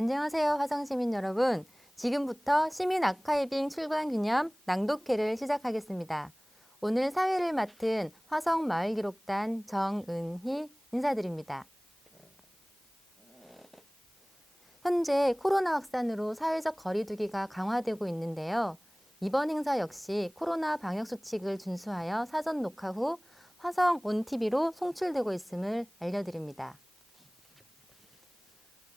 안녕하세요, 화성시민 여러분. 지금부터 시민 아카이빙 출간 기념 낭독회를 시작하겠습니다. 오늘 사회를 맡은 화성마을기록단 정은희 인사드립니다. 현재 코로나 확산으로 사회적 거리두기가 강화되고 있는데요. 이번 행사 역시 코로나 방역수칙을 준수하여 사전 녹화 후 화성 온TV로 송출되고 있음을 알려드립니다.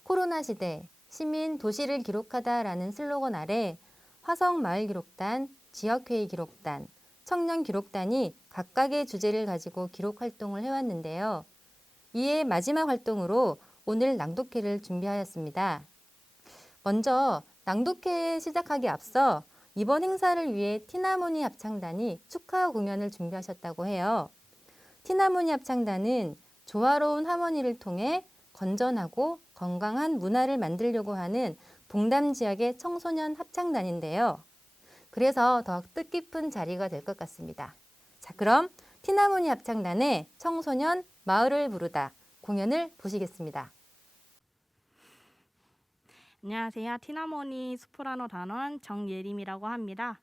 코로나 시대 시민 도시를 기록하다라는 슬로건 아래 화성마을기록단, 지역회의 기록단, 청년기록단이 각각의 주제를 가지고 기록 활동을 해왔는데요. 이에 마지막 활동으로 오늘 낭독회를 준비하였습니다. 먼저 낭독회 시작하기 앞서 이번 행사를 위해 티나무니 합창단이 축하 공연을 준비하셨다고 해요. 티나무니 합창단은 조화로운 하모니를 통해 건전하고 건강한 문화를 만들려고 하는 봉담 지역의 청소년 합창단인데요. 그래서 더 뜻깊은 자리가 될 것 같습니다. 자, 그럼 티나무니 합창단의 청소년 마을을 부르다 공연을 보시겠습니다. 안녕하세요. 티나모니 소프라노 단원 정예림이라고 합니다.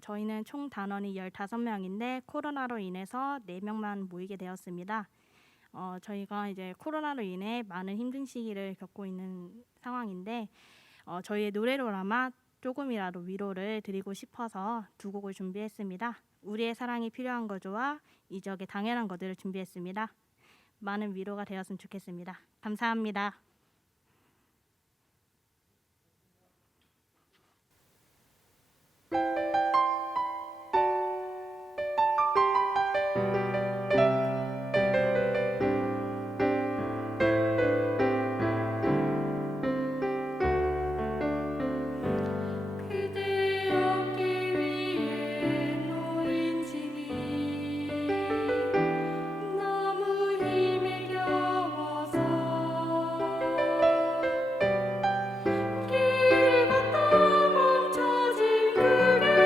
저희는 총 단원이 15명인데 코로나로 인해서 4명만 모이게 되었습니다. 저희가 이제 코로나로 인해 많은 힘든 시기를 겪고 있는 상황인데 저희의 노래로나마 조금이라도 위로를 드리고 싶어서 두 곡을 준비했습니다. 우리의 사랑이 필요한 거죠와 이적의 당연한 것들을 준비했습니다. 많은 위로가 되었으면 좋겠습니다. 감사합니다. 길 걷다 멈춰진 그대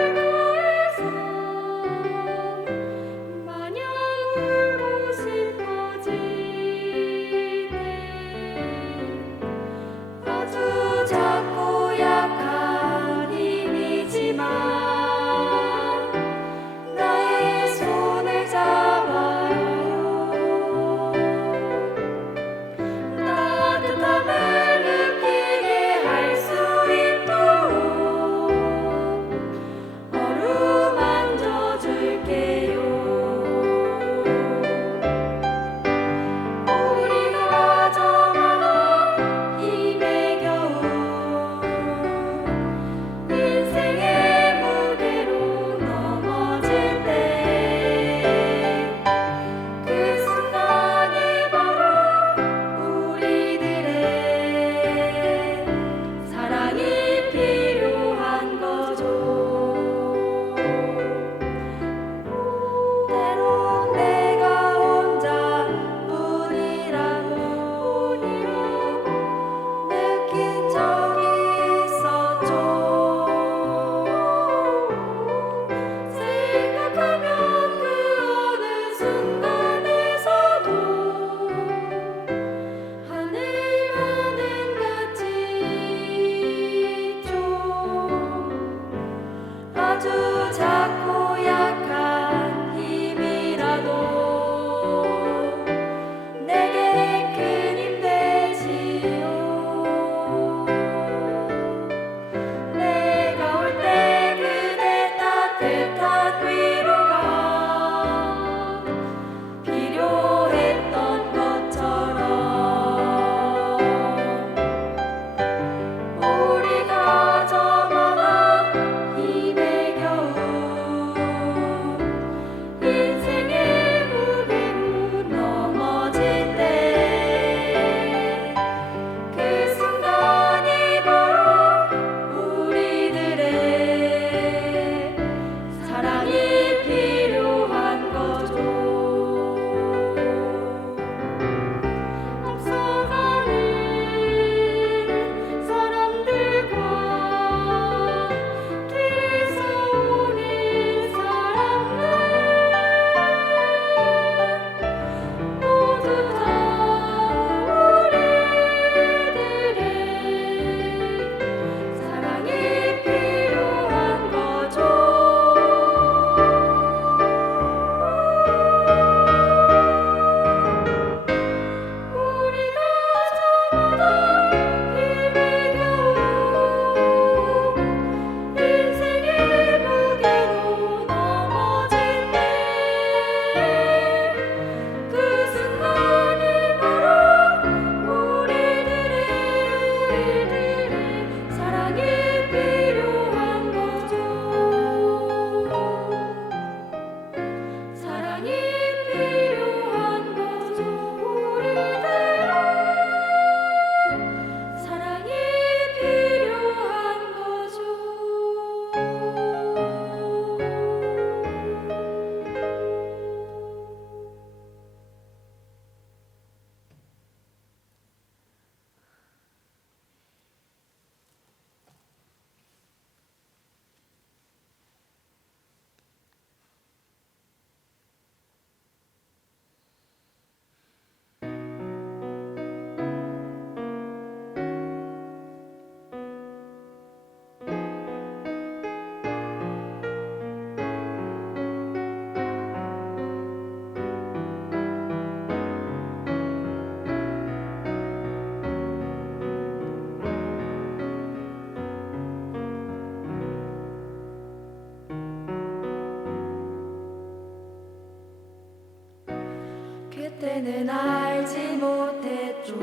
그때는 알지 못했죠.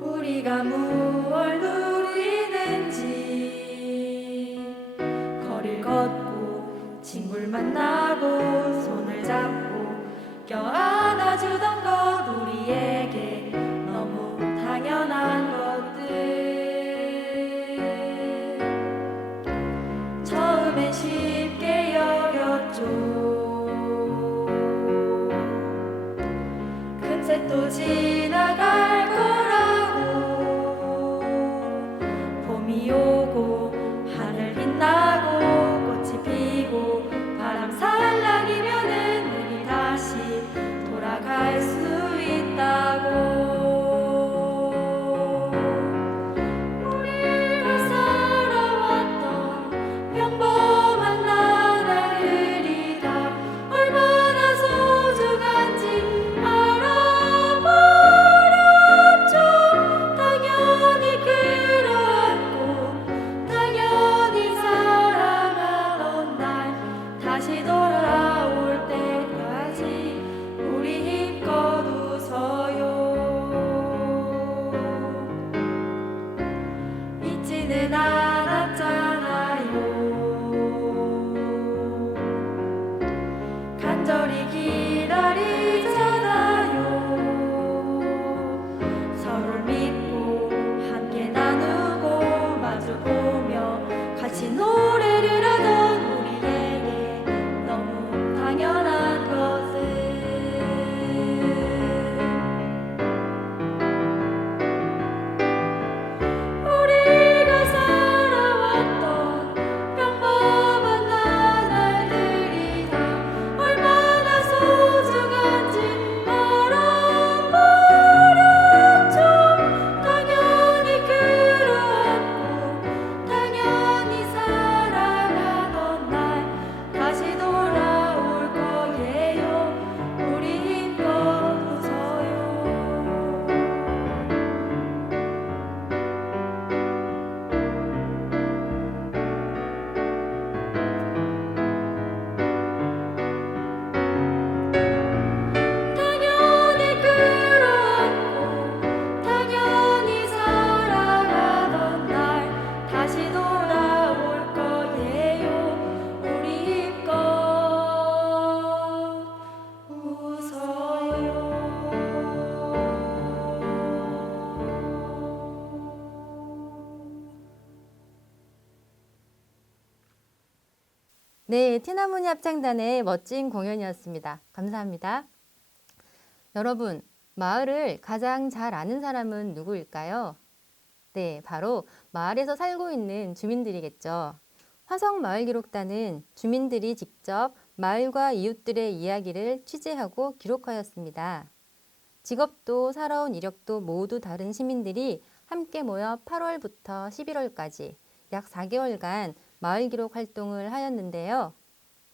우리가 무얼 누리는지. 거리를 걷고 친구를 만나고 손을 잡고 껴안아주던 것, 우리에게 너무 당연한 것들. 처음엔 쉽게 여겼죠. 금세 또 지나갈 거라고. 봄이 오고 하늘 빛나고 꽃이 피고 바람 살랑이면은 우리 다시 돌아갈 수 있다고. 우리가 살아왔던 평범한 나날들이 다 얼마나 소중한지 알아버렸죠. 당연히 그러했고 당연히 사랑하던 날 다시 돌아올 때까지 우리 힘껏 웃어요. 잊지는 않았잖아요. 간절히 기다리잖아요. 서로를 믿고 함께 나누고 마주보며 같이 노래를 하던 우리에게 너무 당연한 것을. 우리가 살아왔던 평범한 나날들이 다 얼마나 소중한지 알아버렸죠. 당연히 그러했고 당연히 사랑하던 날 다시 돌아올 거예요. 우리 힘껏 웃어요. 당연히 그러했고 당연히 사랑하던 날 다시 돌아올 거예요. 우리 힘껏 웃어요. 네, 티나무니 합창단의 멋진 공연이었습니다. 감사합니다. 여러분, 마을을 가장 잘 아는 사람은 누구일까요? 네, 바로 마을에서 살고 있는 주민들이겠죠. 화성마을기록단은 주민들이 직접 마을과 이웃들의 이야기를 취재하고 기록하였습니다. 직업도 살아온 이력도 모두 다른 시민들이 함께 모여 8월부터 11월까지 약 4개월간 마을 기록 활동을 하였는데요.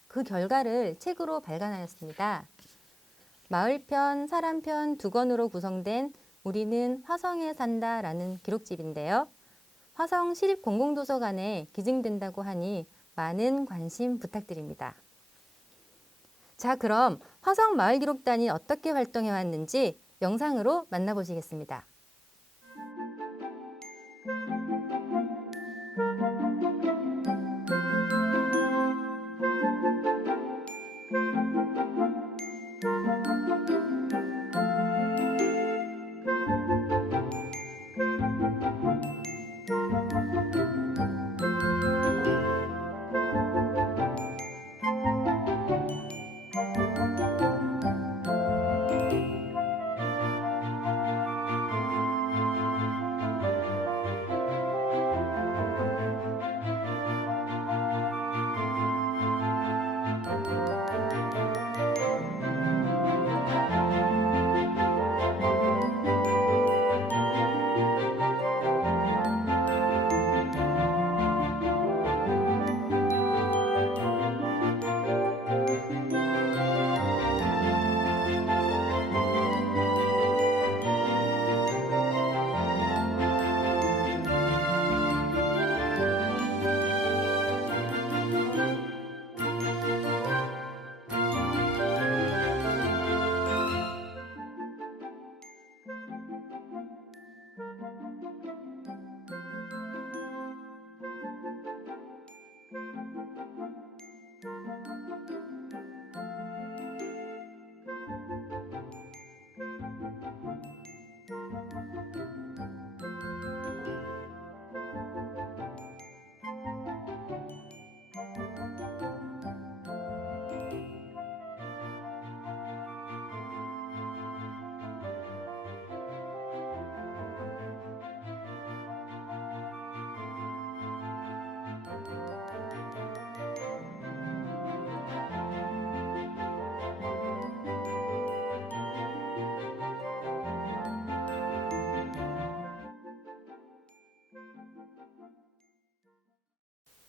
그 결과를 책으로 발간하였습니다. 마을편, 사람편 두 권으로 구성된 우리는 화성에 산다라는 기록집인데요. 화성 시립공공도서관에 기증된다고 하니 많은 관심 부탁드립니다. 자, 그럼 화성 마을기록단이 어떻게 활동해 왔는지 영상으로 만나보시겠습니다.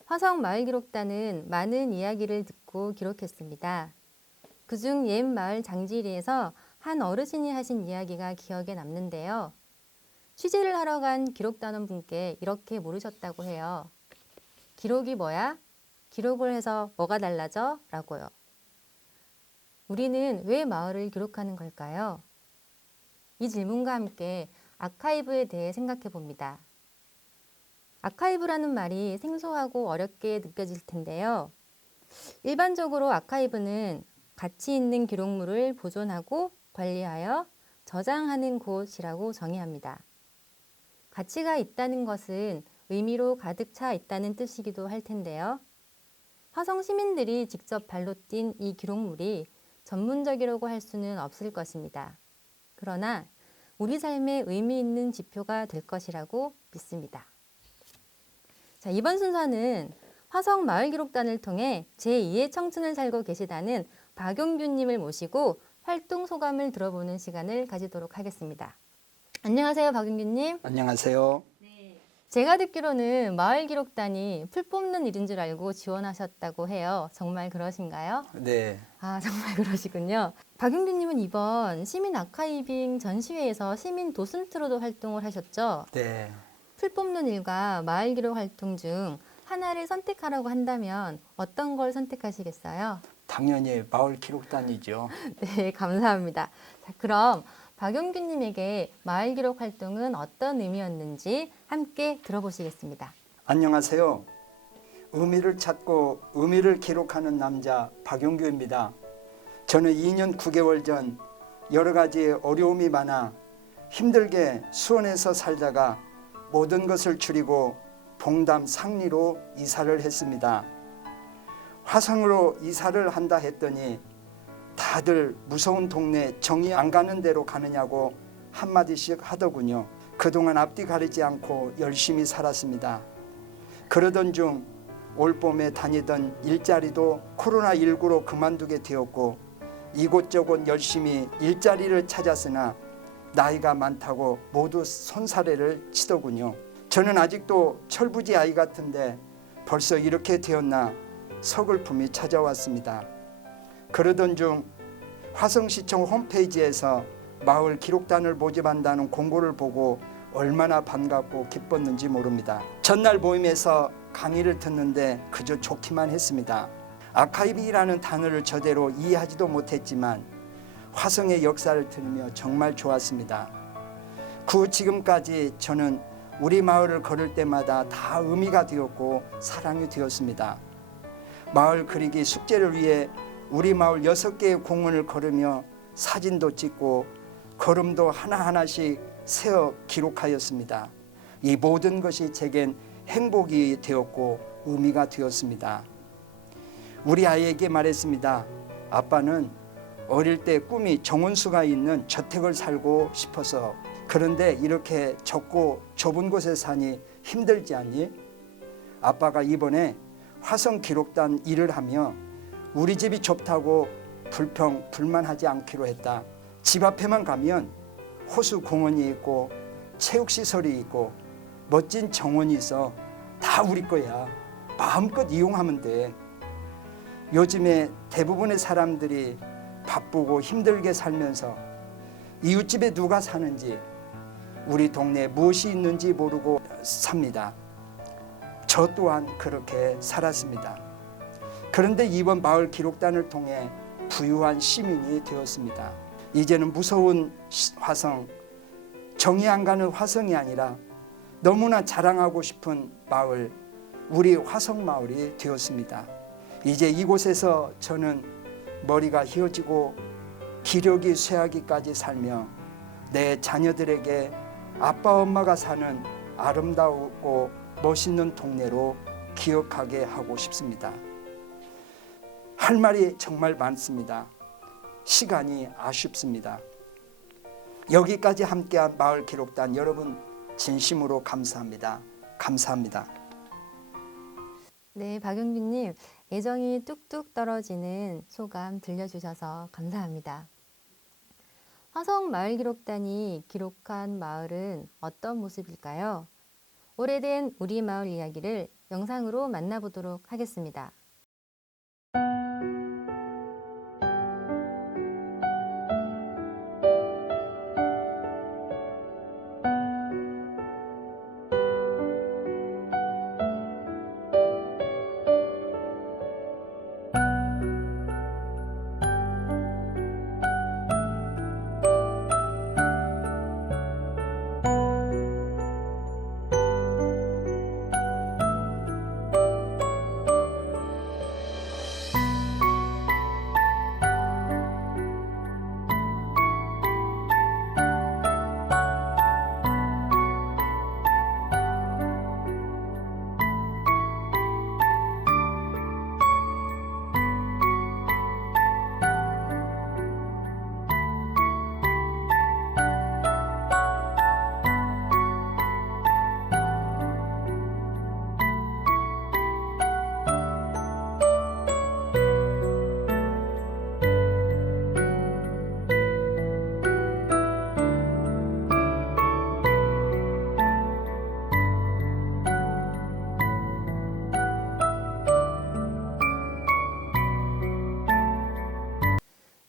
화성 마을 기록단은 많은 이야기를 듣고 기록했습니다. 그중 옛 마을 장지리에서 한 어르신이 하신 이야기가 기억에 남는데요. 취재를 하러 간 기록단원 분께 이렇게 물으셨다고 해요. 기록이 뭐야? 기록을 해서 뭐가 달라져? 라고요. 우리는 왜 마을을 기록하는 걸까요? 이 질문과 함께 아카이브에 대해 생각해 봅니다. 아카이브라는 말이 생소하고 어렵게 느껴질 텐데요. 일반적으로 아카이브는 가치 있는 기록물을 보존하고 관리하여 저장하는 곳이라고 정의합니다. 가치가 있다는 것은 의미로 가득 차 있다는 뜻이기도 할 텐데요. 화성 시민들이 직접 발로 뛴 이 기록물이 전문적이라고 할 수는 없을 것입니다. 그러나 우리 삶에 의미 있는 지표가 될 것이라고 믿습니다. 자, 이번 순서는 화성 마을 기록단을 통해 제2의 청춘을 살고 계시다는 박용규님을 모시고 활동 소감을 들어보는 시간을 가지도록 하겠습니다. 안녕하세요, 박용규님. 안녕하세요. 제가 듣기로는 마을 기록단이 풀 뽑는 일인 줄 알고 지원하셨다고 해요. 정말 그러신가요? 네, 아, 정말 그러시군요. 박용규님은 이번 시민 아카이빙 전시회에서 시민 도슨트로도 활동을 하셨죠? 네. 풀 뽑는 일과 마을 기록 활동 중 하나를 선택하라고 한다면 어떤 걸 선택하시겠어요? 당연히 마을 기록단이죠. 네, 감사합니다. 자, 그럼 박용규님에게 마을 기록 활동은 어떤 의미였는지 함께 들어보시겠습니다. 안녕하세요. 의미를 찾고 의미를 기록하는 남자 박용규입니다. 저는 2년 9개월 전 여러 가지 어려움이 많아 힘들게 수원에서 살다가 모든 것을 줄이고 봉담 상리로 이사를 했습니다. 화성으로 이사를 한다 했더니 다들 무서운 동네 정이 안 가는 데로 가느냐고 한마디씩 하더군요. 그동안 앞뒤 가리지 않고 열심히 살았습니다. 그러던 중 올봄에 다니던 일자리도 코로나19로 그만두게 되었고 이곳저곳 열심히 일자리를 찾았으나 나이가 많다고 모두 손사래를 치더군요. 저는 아직도 철부지 아이 같은데 벌써 이렇게 되었나 서글픔이 찾아왔습니다. 그러던 중 화성시청 홈페이지에서 마을 기록단을 모집한다는 공고를 보고 얼마나 반갑고 기뻤는지 모릅니다. 전날 모임에서 강의를 듣는데 그저 좋기만 했습니다. 아카이빙이라는 단어를 저대로 이해하지도 못했지만 화성의 역사를 들으며 정말 좋았습니다. 그 지금까지 저는 우리 마을을 걸을 때마다 다 의미가 되었고 사랑이 되었습니다. 마을 그리기 숙제를 위해 우리 마을 6개의 공원을 걸으며 사진도 찍고 걸음도 하나하나씩 세어 기록하였습니다. 이 모든 것이 제겐 행복이 되었고 의미가 되었습니다. 우리 아이에게 말했습니다. 아빠는 어릴 때 꿈이 정원수가 있는 저택을 살고 싶어서. 그런데 이렇게 좁고 좁은 곳에 사니 힘들지 않니? 아빠가 이번에 화성 기록단 일을 하며 우리 집이 좁다고 불만하지 않기로 했다. 집 앞에만 가면 호수 공원이 있고 체육시설이 있고 멋진 정원이 있어. 다 우리 거야. 마음껏 이용하면 돼. 요즘에 대부분의 사람들이 바쁘고 힘들게 살면서 이웃집에 누가 사는지 우리 동네에 무엇이 있는지 모르고 삽니다. 저 또한 그렇게 살았습니다. 그런데 이번 마을 기록단을 통해 부유한 시민이 되었습니다. 이제는 무서운 화성, 정이 안 가는 화성이 아니라 너무나 자랑하고 싶은 마을, 우리 화성 마을이 되었습니다. 이제 이곳에서 저는 머리가 휘어지고 기력이 쇠하기까지 살며 내 자녀들에게 아빠 엄마가 사는 아름다우고 멋있는 동네로 기억하게 하고 싶습니다. 할 말이 정말 많습니다. 시간이 아쉽습니다. 여기까지 함께한 마을 기록단 여러분 진심으로 감사합니다. 감사합니다. 네, 박용규님, 애정이 뚝뚝 떨어지는 소감 들려주셔서 감사합니다. 화성 마을 기록단이 기록한 마을은 어떤 모습일까요? 오래된 우리 마을 이야기를 영상으로 만나보도록 하겠습니다.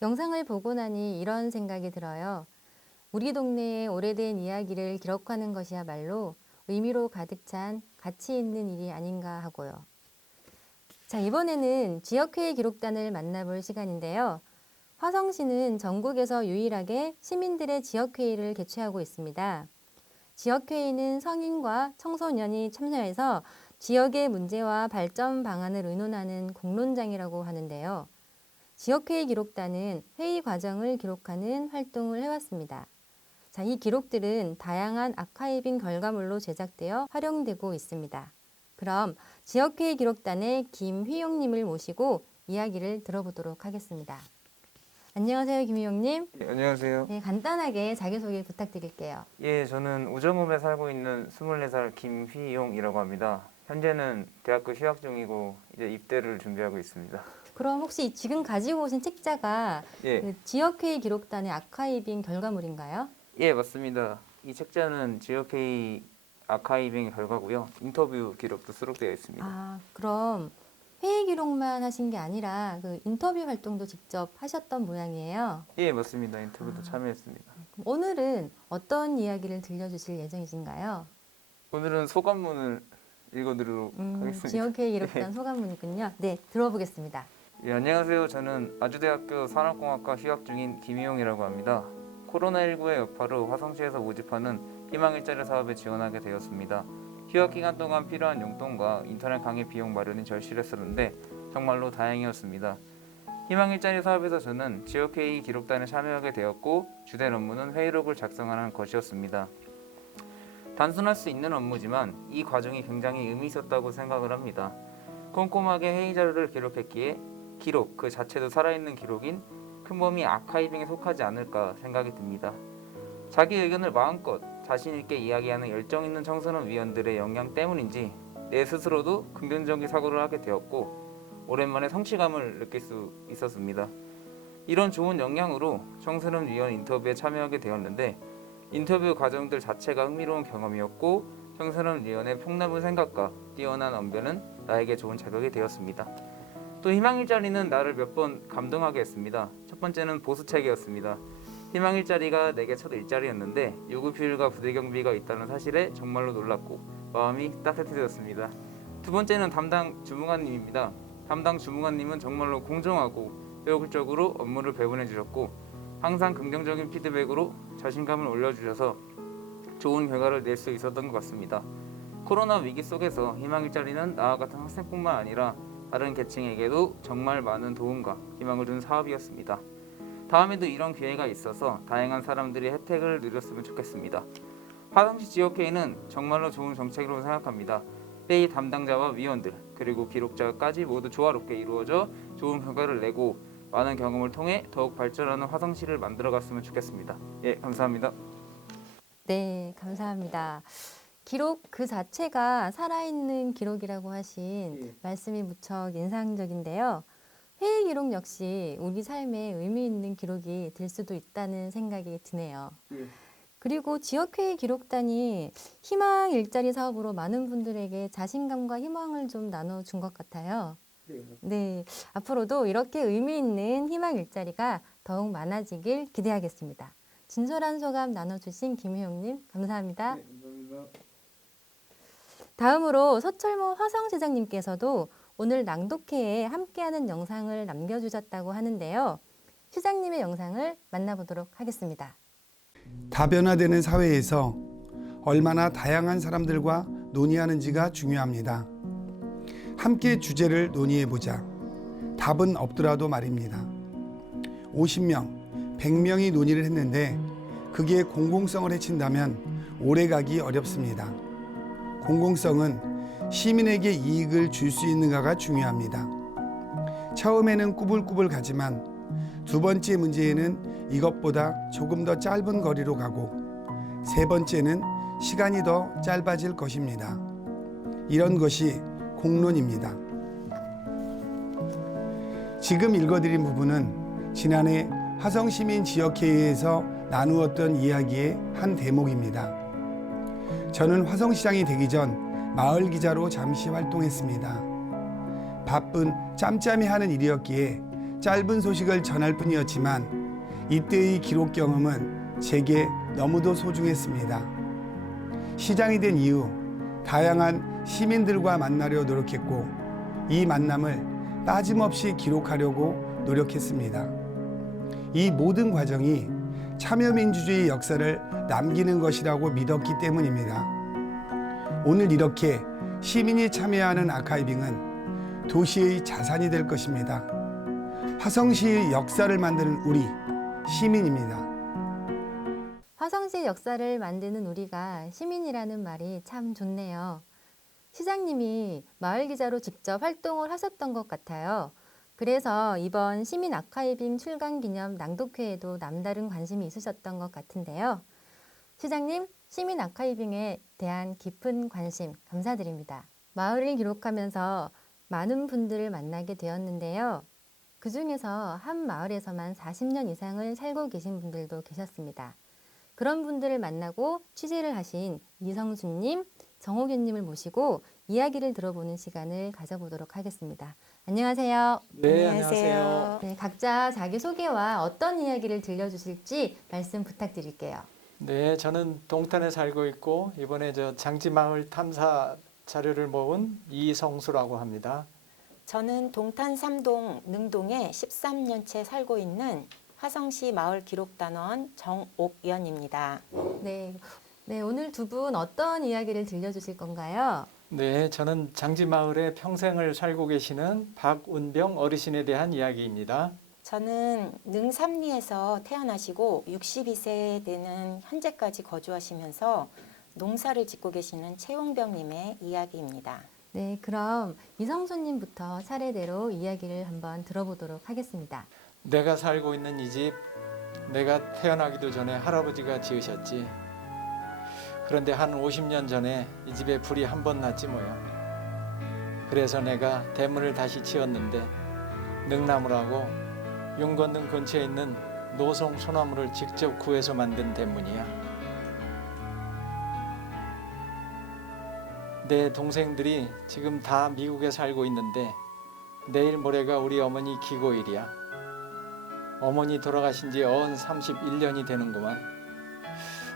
영상을 보고 나니 이런 생각이 들어요. 우리 동네의 오래된 이야기를 기록하는 것이야말로 의미로 가득 찬 가치 있는 일이 아닌가 하고요. 자, 이번에는 지역회의 기록단을 만나볼 시간인데요. 화성시는 전국에서 유일하게 시민들의 지역회의를 개최하고 있습니다. 지역회의는 성인과 청소년이 참여해서 지역의 문제와 발전 방안을 의논하는 공론장이라고 하는데요. 지역회의 기록단은 회의 과정을 기록하는 활동을 해왔습니다. 자, 이 기록들은 다양한 아카이빙 결과물로 제작되어 활용되고 있습니다. 그럼 지역회의 기록단의 김휘용님을 모시고 이야기를 들어보도록 하겠습니다. 안녕하세요, 김휘용님. 예, 안녕하세요. 네, 간단하게 자기소개 부탁드릴게요. 예, 저는 우정읍에 살고 있는 24살 김휘용이라고 합니다. 현재는 대학교 휴학 중이고 이제 입대를 준비하고 있습니다. 그럼 혹시 지금 가지고 오신 책자가 예, 그 지역회의 기록단의 아카이빙 결과물인가요? 예, 맞습니다. 이 책자는 지역회의 아카이빙 결과고요. 인터뷰 기록도 수록되어 있습니다. 아, 그럼 회의 기록만 하신 게 아니라 그 인터뷰 활동도 직접 하셨던 모양이에요. 예, 맞습니다. 인터뷰도 참여했습니다. 그럼 오늘은 어떤 이야기를 들려주실 예정이신가요? 오늘은 소감문을 읽어드리도록 하겠습니다. 지역회의 기록단 소감문이군요. 네, 들어보겠습니다. 예, 안녕하세요. 저는 아주대학교 산업공학과 휴학 중인 김희용이라고 합니다. 코로나19의 여파로 화성시에서 모집하는 희망일자리 사업에 지원하게 되었습니다. 휴학 기간 동안 필요한 용돈과 인터넷 강의 비용 마련이 절실했었는데 정말로 다행이었습니다. 희망일자리 사업에서 저는 지역회의 기록단에 참여하게 되었고 주된 업무는 회의록을 작성하는 것이었습니다. 단순할 수 있는 업무지만 이 과정이 굉장히 의미 있었다고 생각을 합니다. 꼼꼼하게 회의 자료를 기록했기에 기록 그 자체도 살아있는 기록인 큰 범위 아카이빙에 속하지 않을까 생각이 듭니다. 자기 의견을 마음껏 자신 있게 이야기하는 열정 있는 청소년 위원들의 역량 때문인지 내 스스로도 긍정적인 사고를 하게 되었고 오랜만에 성취감을 느낄 수 있었습니다. 이런 좋은 역량으로 청소년 위원 인터뷰에 참여하게 되었는데 인터뷰 과정들 자체가 흥미로운 경험이었고 청소년 위원의 폭넓은 생각과 뛰어난 언변은 나에게 좋은 자극이 되었습니다. 또 희망일자리는 나를 몇 번 감동하게 했습니다. 첫 번째는 보수책이었습니다. 희망일자리가 내게 첫 일자리였는데 요구휴일과 부대경비가 있다는 사실에 정말로 놀랐고 마음이 따뜻해졌습니다. 두 번째는 담당 주무관님입니다. 담당 주무관님은 정말로 공정하고 효율적으로 업무를 배분해 주셨고 항상 긍정적인 피드백으로 자신감을 올려주셔서 좋은 결과를 낼 수 있었던 것 같습니다. 코로나 위기 속에서 희망일자리는 나와 같은 학생뿐만 아니라 다른 계층에게도 정말 많은 도움과 희망을 준 사업이었습니다. 다음에도 이런 기회가 있어서 다양한 사람들이 혜택을 누렸으면 좋겠습니다. 화성시 지역회의는 정말로 좋은 정책이라고 생각합니다. 회의 담당자와 위원들 그리고 기록자까지 모두 조화롭게 이루어져 좋은 결과를 내고 많은 경험을 통해 더욱 발전하는 화성시를 만들어갔으면 좋겠습니다. 예, 감사합니다. 네, 감사합니다. 기록 그 자체가 살아있는 기록이라고 하신 말씀이 무척 인상적인데요. 회의 기록 역시 우리 삶에 의미 있는 기록이 될 수도 있다는 생각이 드네요. 그리고 지역회의 기록단이 희망 일자리 사업으로 많은 분들에게 자신감과 희망을 좀 나눠준 것 같아요. 네, 앞으로도 이렇게 의미 있는 희망 일자리가 더욱 많아지길 기대하겠습니다. 진솔한 소감 나눠주신 김혜용님 감사합니다. 다음으로 서철모 화성시장님께서도 오늘 낭독회에 함께하는 영상을 남겨주셨다고 하는데요. 시장님의 영상을 만나보도록 하겠습니다. 다변화되는 사회에서 얼마나 다양한 사람들과 논의하는지가 중요합니다. 함께 주제를 논의해보자. 답은 없더라도 말입니다. 50명, 100명이 논의를 했는데 그게 공공성을 해친다면 오래가기 어렵습니다. 공공성은 시민에게 이익을 줄 수 있는가가 중요합니다. 처음에는 꾸불꾸불 가지만 두 번째 문제에는 이것보다 조금 더 짧은 거리로 가고 세 번째는 시간이 더 짧아질 것입니다. 이런 것이 공론입니다. 지금 읽어드린 부분은 지난해 화성시민지역회의에서 나누었던 이야기의 한 대목입니다. 저는 화성시장이 되기 전 마을 기자로 잠시 활동했습니다. 바쁜 짬짬이하는 일이었기에 짧은 소식을 전할 뿐이었지만 이때의 기록 경험은 제게 너무도 소중했습니다. 시장이 된 이후 다양한 시민들과 만나려 노력했고 이 만남을 빠짐없이 기록하려고 노력했습니다. 이 모든 과정이 참여민주주의 역사를 남기는 것이라고 믿었기 때문입니다. 오늘 이렇게 시민이 참여하는 아카이빙은 도시의 자산이 될 것입니다. 화성시의 역사를 만드는 우리 시민입니다. 화성시의 역사를 만드는 우리가 시민이라는 말이 참 좋네요. 시장님이 마을 기자로 직접 활동을 하셨던 것 같아요. 그래서 이번 시민 아카이빙 출간 기념 낭독회에도 남다른 관심이 있으셨던 것 같은데요. 시장님, 시민 아카이빙에 대한 깊은 관심 감사드립니다. 마을을 기록하면서 많은 분들을 만나게 되었는데요. 그 중에서 한 마을에서만 40년 이상을 살고 계신 분들도 계셨습니다. 그런 분들을 만나고 취재를 하신 이성수님, 정호균님을 모시고 이야기를 들어보는 시간을 가져보도록 하겠습니다. 안녕하세요. 네, 안녕하세요. 네, 각자 자기소개와 어떤 이야기를 들려주실지 말씀 부탁드릴게요. 네, 저는 동탄에 살고 있고 이번에 장지마을 탐사 자료를 모은 이성수라고 합니다. 저는 동탄 3동 능동에 13년째 살고 있는 화성시 마을 기록단원 정옥연입니다. 네, 오늘 두 분 어떤 이야기를 들려주실 건가요? 네, 저는 장지마을에 평생을 살고 계시는 박운병 어르신에 대한 이야기입니다. 저는 능삼리에서 태어나시고 62세 되는 현재까지 거주하시면서 농사를 짓고 계시는 최용병님의 이야기입니다. 네, 그럼 이성수님부터 차례대로 이야기를 한번 들어보도록 하겠습니다. 내가 살고 있는 이 집, 내가 태어나기도 전에 할아버지가 지으셨지. 그런데 한 50년 전에 이 집에 불이 한 번 났지 뭐야. 그래서 내가 대문을 다시 지었는데 능나무라고 윤건능 근처에 있는 노송 소나무를 직접 구해서 만든 대문이야. 내 동생들이 지금 다 미국에 살고 있는데 내일 모레가 우리 어머니 기고일이야. 어머니 돌아가신 지 31년이 되는구만.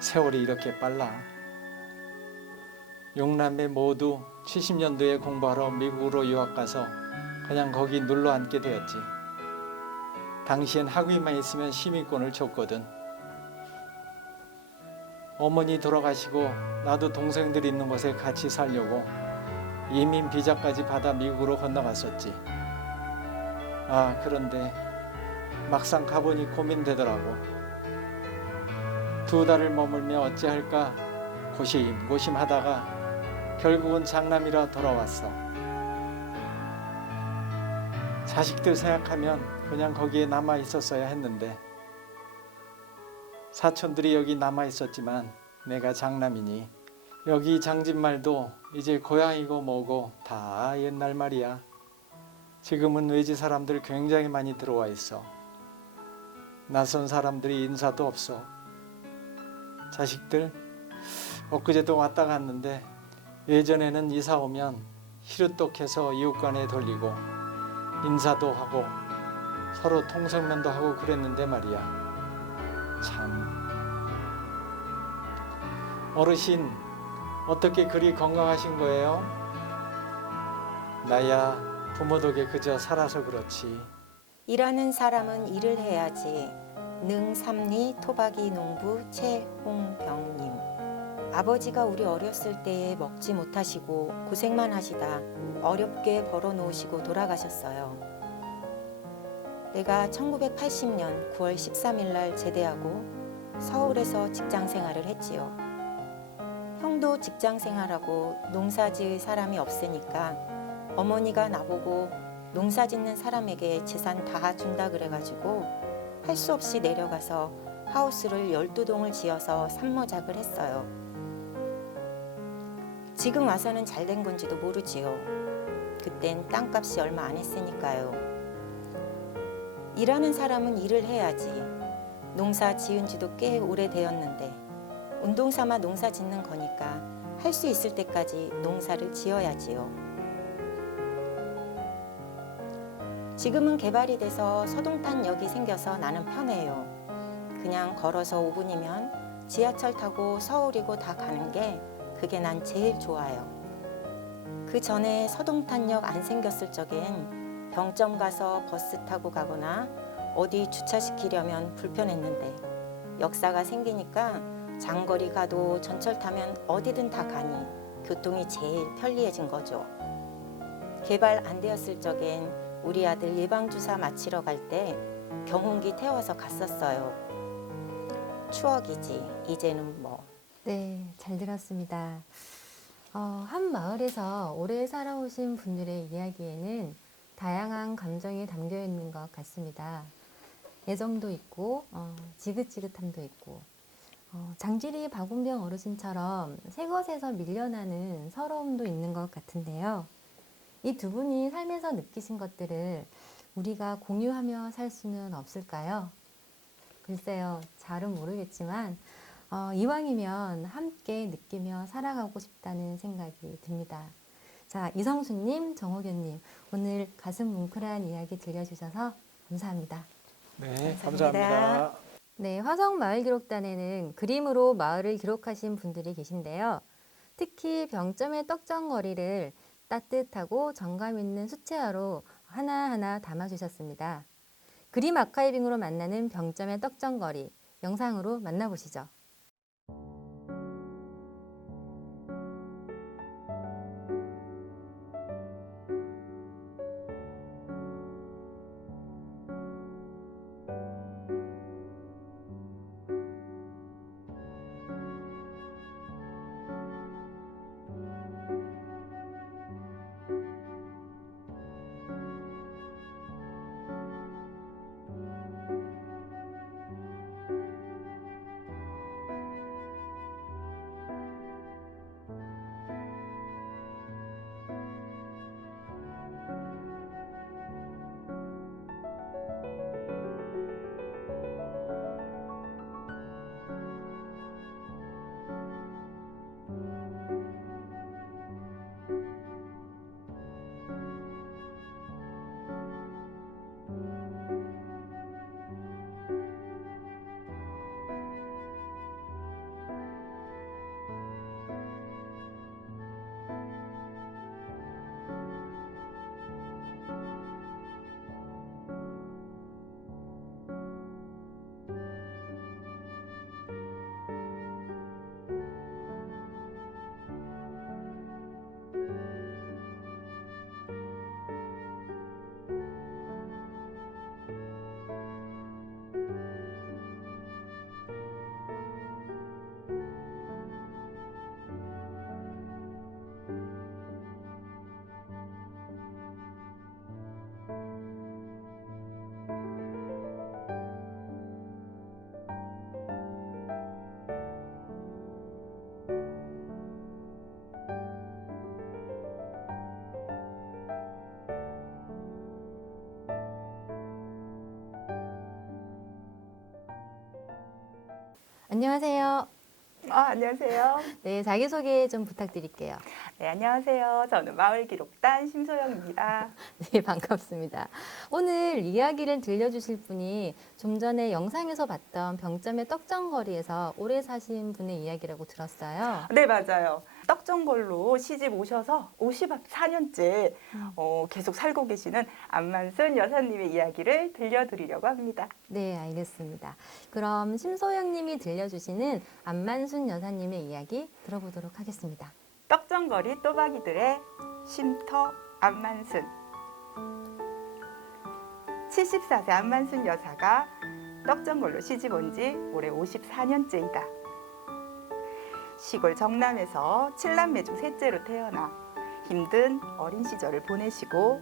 세월이 이렇게 빨라. 용남매 모두 70년도에 공부하러 미국으로 유학 가서 그냥 거기 눌러 앉게 되었지. 당시엔 학위만 있으면 시민권을 줬거든. 어머니 돌아가시고 나도 동생들 있는 곳에 같이 살려고 이민 비자까지 받아 미국으로 건너갔었지. 아, 그런데 막상 가보니 고민되더라고. 2달을 머물며 어찌할까 고심하다가 결국은 장남이라 돌아왔어. 자식들 생각하면 그냥 거기에 남아 있었어야 했는데 사촌들이 여기 남아 있었지만 내가 장남이니 여기 장진말도 이제 고향이고 뭐고 다 옛날 말이야. 지금은 외지 사람들 굉장히 많이 들어와 있어. 낯선 사람들이 인사도 없어. 자식들 엊그제도 왔다 갔는데 예전에는 이사 오면 히루떡해서 이웃간에 돌리고 인사도 하고 서로 통성면도 하고 그랬는데 말이야. 참 어르신 어떻게 그리 건강하신 거예요? 나야 부모 덕에 그저 살아서 그렇지. 일하는 사람은 일을 해야지. 능삼리 토박이 농부 최홍병님. 아버지가 우리 어렸을 때에 먹지 못하시고 고생만 하시다 어렵게 벌어놓으시고 돌아가셨어요. 내가 1980년 9월 13일 날 제대하고 서울에서 직장 생활을 했지요. 형도 직장 생활하고 농사 지을 사람이 없으니까 어머니가 나보고 농사 짓는 사람에게 재산 다 준다 그래가지고 할 수 없이 내려가서 하우스를 12동을 지어서 산모작을 했어요. 지금 와서는 잘 된 건지도 모르지요. 그땐 땅값이 얼마 안 했으니까요. 일하는 사람은 일을 해야지. 농사 지은 지도 꽤 오래되었는데 운동 삼아 농사 짓는 거니까 할 수 있을 때까지 농사를 지어야지요. 지금은 개발이 돼서 서동탄역이 생겨서 나는 편해요. 그냥 걸어서 5분이면 지하철 타고 서울이고 다 가는 게 그게 난 제일 좋아요. 그 전에 서동탄역 안 생겼을 적엔 병점 가서 버스 타고 가거나 어디 주차시키려면 불편했는데 역사가 생기니까 장거리 가도 전철 타면 어디든 다 가니 교통이 제일 편리해진 거죠. 개발 안 되었을 적엔 우리 아들 예방주사 맞히러 갈 때 경운기 태워서 갔었어요. 추억이지. 이제는 뭐. 네, 잘 들었습니다. 한 마을에서 오래 살아오신 분들의 이야기에는 다양한 감정이 담겨 있는 것 같습니다. 애정도 있고, 지긋지긋함도 있고, 장지리 박운병 어르신처럼 새 것에서 밀려나는 서러움도 있는 것 같은데요. 이 두 분이 삶에서 느끼신 것들을 우리가 공유하며 살 수는 없을까요? 글쎄요, 잘은 모르겠지만 이왕이면 함께 느끼며 살아가고 싶다는 생각이 듭니다. 자, 이성수님, 정호견님, 오늘 가슴 뭉클한 이야기 들려주셔서 감사합니다. 네, 감사합니다. 감사합니다. 네, 화성마을기록단에는 그림으로 마을을 기록하신 분들이 계신데요. 특히 병점의 떡정거리를 따뜻하고 정감 있는 수채화로 하나하나 담아주셨습니다. 그림 아카이빙으로 만나는 병점의 떡정거리, 영상으로 만나보시죠. 안녕하세요. 안녕하세요. 네, 자기소개 좀 부탁드릴게요. 네, 안녕하세요. 저는 마을기록단 심소영입니다. 네, 반갑습니다. 오늘 이야기를 들려주실 분이 좀 전에 영상에서 봤던 병점의 떡정거리에서 오래 사신 분의 이야기라고 들었어요. 네, 맞아요. 떡정걸로 시집 오셔서 54년째 계속 살고 계시는 안만순 여사님의 이야기를 들려드리려고 합니다. 네, 알겠습니다. 그럼 심소영 님이 들려주시는 안만순 여사님의 이야기 들어보도록 하겠습니다. 떡정거리 또박이들의 쉼터 안만순. 74세 안만순 여사가 떡정걸로 시집 온 지 올해 54년째이다. 시골 정남에서 7남매 중 셋째로 태어나 힘든 어린 시절을 보내시고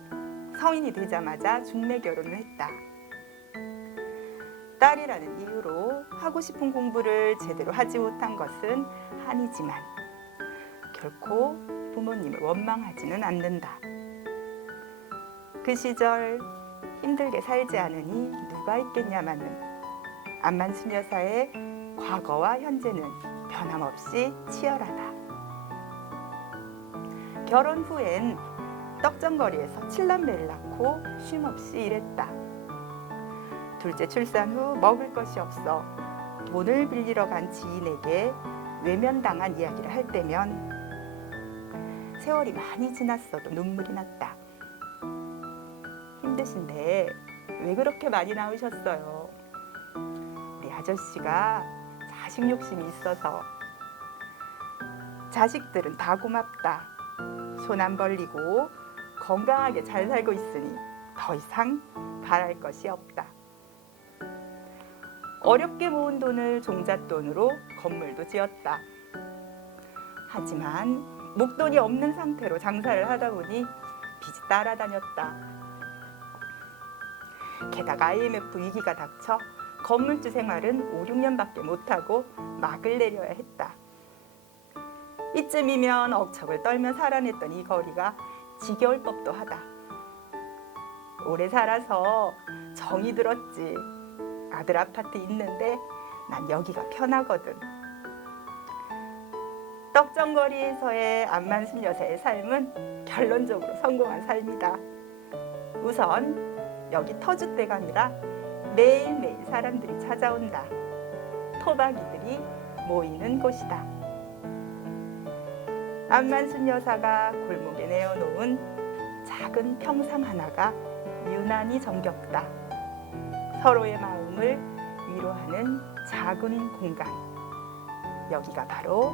성인이 되자마자 중매 결혼을 했다. 딸이라는 이유로 하고 싶은 공부를 제대로 하지 못한 것은 한이지만 결코 부모님을 원망하지는 않는다. 그 시절 힘들게 살지 않으니 누가 있겠냐마는 안만순 여사의 과거와 현재는 변함없이 치열하다. 결혼 후엔 떡정거리에서 7남매를 낳고 쉼없이 일했다. 둘째 출산 후 먹을 것이 없어 돈을 빌리러 간 지인에게 외면당한 이야기를 할 때면 세월이 많이 지났어도 눈물이 났다. 힘드신데 왜 그렇게 많이 나오셨어요? 우리 아저씨가 자식 욕심이 있어서. 자식들은 다 고맙다. 손 안 벌리고 건강하게 잘 살고 있으니 더 이상 바랄 것이 없다. 어렵게 모은 돈을 종잣돈으로 건물도 지었다. 하지만 목돈이 없는 상태로 장사를 하다 보니 빚이 따라다녔다. 게다가 IMF 위기가 닥쳐 건물주 생활은 5, 6년밖에 못하고 막을 내려야 했다. 이쯤이면 억척을 떨며 살아냈던 이 거리가 지겨울 법도 하다. 오래 살아서 정이 들었지. 아들 아파트 있는데 난 여기가 편하거든. 떡정거리에서의 안만순 여사의 삶은 결론적으로 성공한 삶이다. 우선 여기 터줏대감이라 매일매일 사람들이 찾아온다. 토박이들이 모이는 곳이다. 안만순 여사가 골목에 내어놓은 작은 평상 하나가 유난히 정겹다. 서로의 마음을 위로하는 작은 공간. 여기가 바로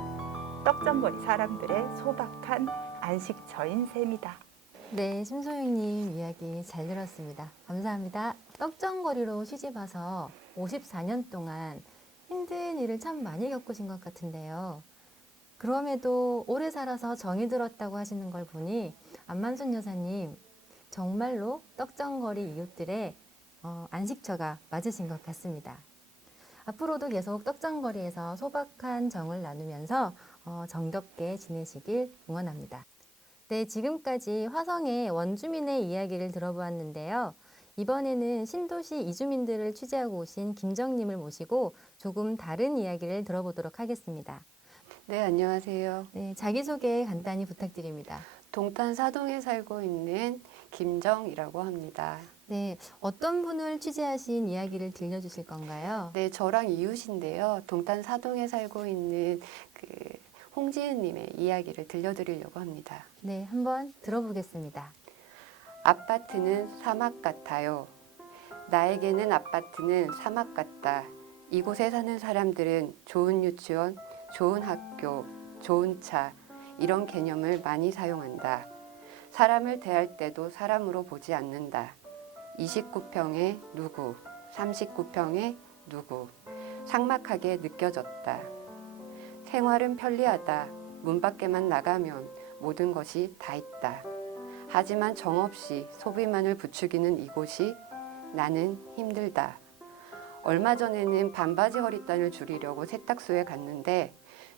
떡정거리 사람들의 소박한 안식처인 셈이다. 네, 심소영님 이야기 잘 들었습니다. 감사합니다. 떡정거리로 시집 와서 54년 동안 힘든 일을 참 많이 겪으신 것 같은데요. 그럼에도 오래 살아서 정이 들었다고 하시는 걸 보니 안만순 여사님 정말로 떡정거리 이웃들의 안식처가 맞으신 것 같습니다. 앞으로도 계속 떡정거리에서 소박한 정을 나누면서 정겹게 지내시길 응원합니다. 네, 지금까지 화성의 원주민의 이야기를 들어보았는데요. 이번에는 신도시 이주민들을 취재하고 오신 김정님을 모시고 조금 다른 이야기를 들어보도록 하겠습니다. 네, 안녕하세요. 네, 자기소개 간단히 부탁드립니다. 동탄 사동에 살고 있는 김정이라고 합니다. 네, 어떤 분을 취재하신 이야기를 들려주실 건가요? 네, 저랑 이웃인데요. 동탄 사동에 살고 있는 홍지은님의 이야기를 들려드리려고 합니다. 네, 한번 들어보겠습니다. 아파트는 사막 같아요. 나에게는 아파트는 사막 같다. 이곳에 사는 사람들은 좋은 유치원, 좋은 학교, 좋은 차 이런 개념을 많이 사용한다. 사람을 대할 때도 사람으로 보지 않는다. 29평에 누구, 39평에 누구 삭막하게 느껴졌다. 생활은 편리하다. 문 밖에만 나가면 모든 것이 다 있다. 하지만 정없이 소비만을 부추기는 이곳이 나는 힘들다. 얼마 전에는 반바지 허리단을 줄이려고 세탁소에 갔는데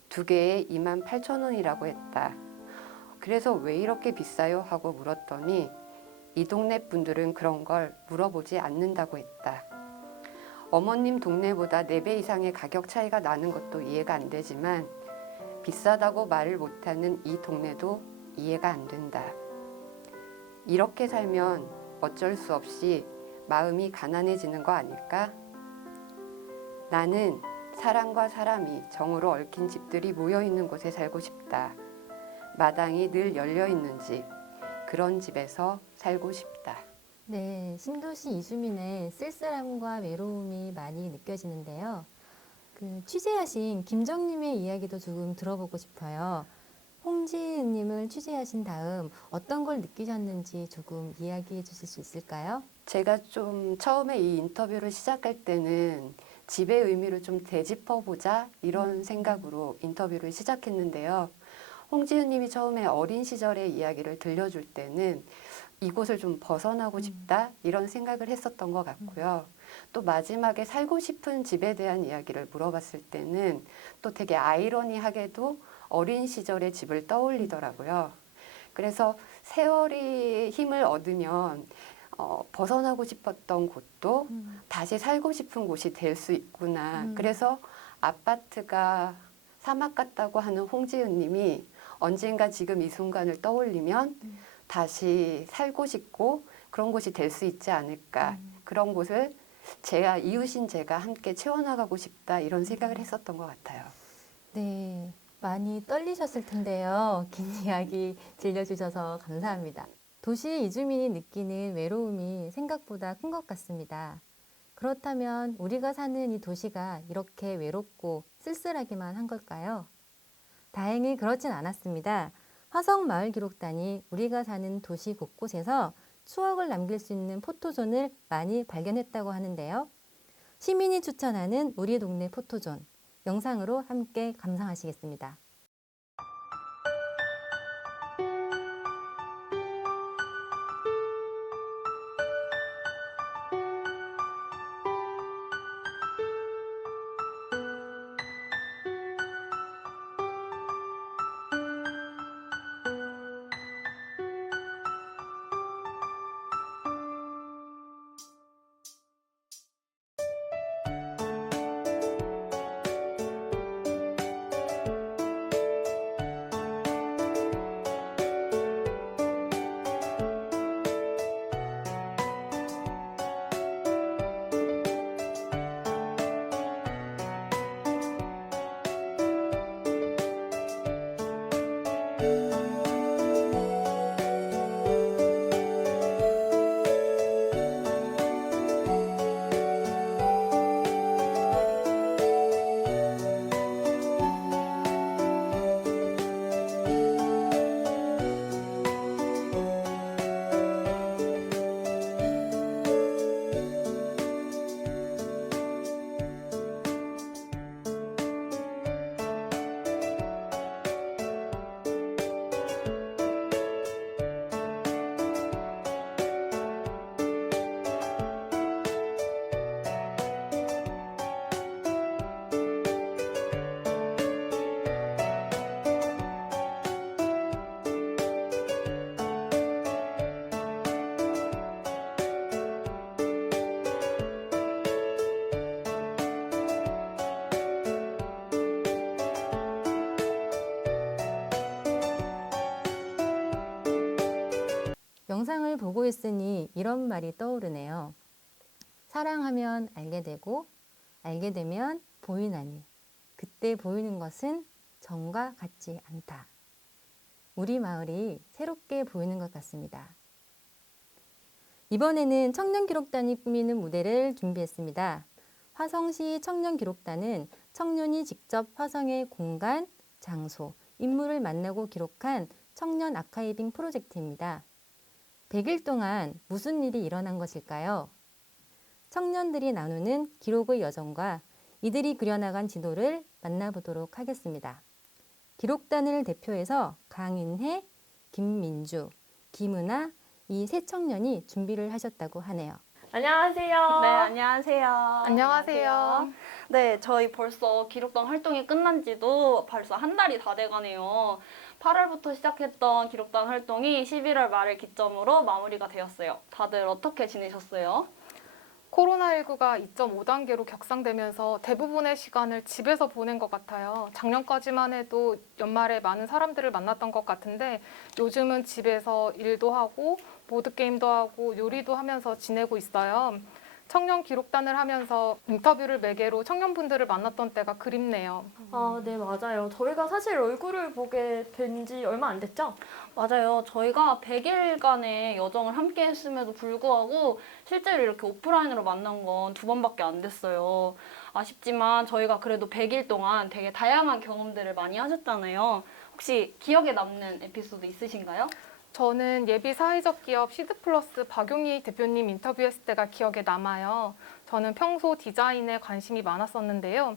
2개에 28,000원이라고 했다. 그래서 왜 이렇게 비싸요? 하고 물었더니 이 동네 분들은 그런 걸 물어보지 않는다고 했다. 어머님 동네보다 4배 이상의 가격 차이가 나는 것도 이해가 안 되지만 비싸다고 말을 못하는 이 동네도 이해가 안 된다. 이렇게 살면 어쩔 수 없이 마음이 가난해지는 거 아닐까? 나는 사람과 사람이 정으로 얽힌 집들이 모여 있는 곳에 살고 싶다. 마당이 늘 열려 있는 집, 그런 집에서 살고 싶다. 네, 신도시 이주민의 쓸쓸함과 외로움이 많이 느껴지는데요. 취재하신 김정님의 이야기도 조금 들어보고 싶어요. 홍지은님을 취재하신 다음 어떤 걸 느끼셨는지 조금 이야기해 주실 수 있을까요? 제가 좀 처음에 이 인터뷰를 시작할 때는 집의 의미를 좀 되짚어보자 이런 생각으로 인터뷰를 시작했는데요. 홍지은 님이 처음에 어린 시절의 이야기를 들려줄 때는 이곳을 좀 벗어나고 싶다 이런 생각을 했었던 것 같고요. 또 마지막에 살고 싶은 집에 대한 이야기를 물어봤을 때는 또 되게 아이러니하게도 어린 시절의 집을 떠올리더라고요. 그래서 세월이 힘을 얻으면 벗어나고 싶었던 곳도 다시 살고 싶은 곳이 될 수 있구나. 그래서 아파트가 사막 같다고 하는 홍지은 님이 언젠가 지금 이 순간을 떠올리면 다시 살고 싶고 그런 곳이 될 수 있지 않을까. 그런 곳을 제가 이웃인 제가 함께 채워나가고 싶다 이런 생각을 했었던 것 같아요. 네, 많이 떨리셨을 텐데요. 긴 이야기 들려주셔서 감사합니다. 도시 이주민이 느끼는 외로움이 생각보다 큰 것 같습니다. 그렇다면 우리가 사는 이 도시가 이렇게 외롭고 쓸쓸하기만 한 걸까요? 다행히 그렇진 않았습니다. 화성마을기록단이 우리가 사는 도시 곳곳에서 추억을 남길 수 있는 포토존을 많이 발견했다고 하는데요. 시민이 추천하는 우리 동네 포토존, 영상으로 함께 감상하시겠습니다. 영상을 보고 있으니 이런 말이 떠오르네요. 사랑하면 알게 되고 알게 되면 보이나니 그때 보이는 것은 전과 같지 않다. 우리 마을이 새롭게 보이는 것 같습니다. 이번에는 청년기록단이 꾸미는 무대를 준비했습니다. 화성시 청년기록단은 청년이 직접 화성의 공간, 장소, 인물을 만나고 기록한 청년 아카이빙 프로젝트입니다. 100일 동안 무슨 일이 일어난 것일까요? 청년들이 나누는 기록의 여정과 이들이 그려나간 지도를 만나보도록 하겠습니다. 기록단을 대표해서 강인혜, 김민주, 김은아 이 세 청년이 준비를 하셨다고 하네요. 안녕하세요. 네, 안녕하세요. 안녕하세요. 네, 저희 벌써 기록단 활동이 끝난 지도 벌써 한 달이 다 돼가네요. 8월부터 시작했던 기록단 활동이 11월 말을 기점으로 마무리가 되었어요. 다들 어떻게 지내셨어요? 코로나19가 2.5단계로 격상되면서 대부분의 시간을 집에서 보낸 것 같아요. 작년까지만 해도 연말에 많은 사람들을 만났던 것 같은데 요즘은 집에서 일도 하고 보드게임도 하고 요리도 하면서 지내고 있어요. 청년 기록단을 하면서 인터뷰를 매개로 청년분들을 만났던 때가 그립네요. 네, 맞아요. 저희가 사실 얼굴을 보게 된 지 얼마 안 됐죠? 맞아요. 저희가 100일간의 여정을 함께 했음에도 불구하고 실제로 이렇게 오프라인으로 만난 건 2번밖에 안 됐어요. 아쉽지만 저희가 그래도 100일 동안 되게 다양한 경험들을 많이 하셨잖아요. 혹시 기억에 남는 에피소드 있으신가요? 저는 예비 사회적 기업 시드플러스 박용희 대표님 인터뷰했을 때가 기억에 남아요. 저는 평소 디자인에 관심이 많았었는데요.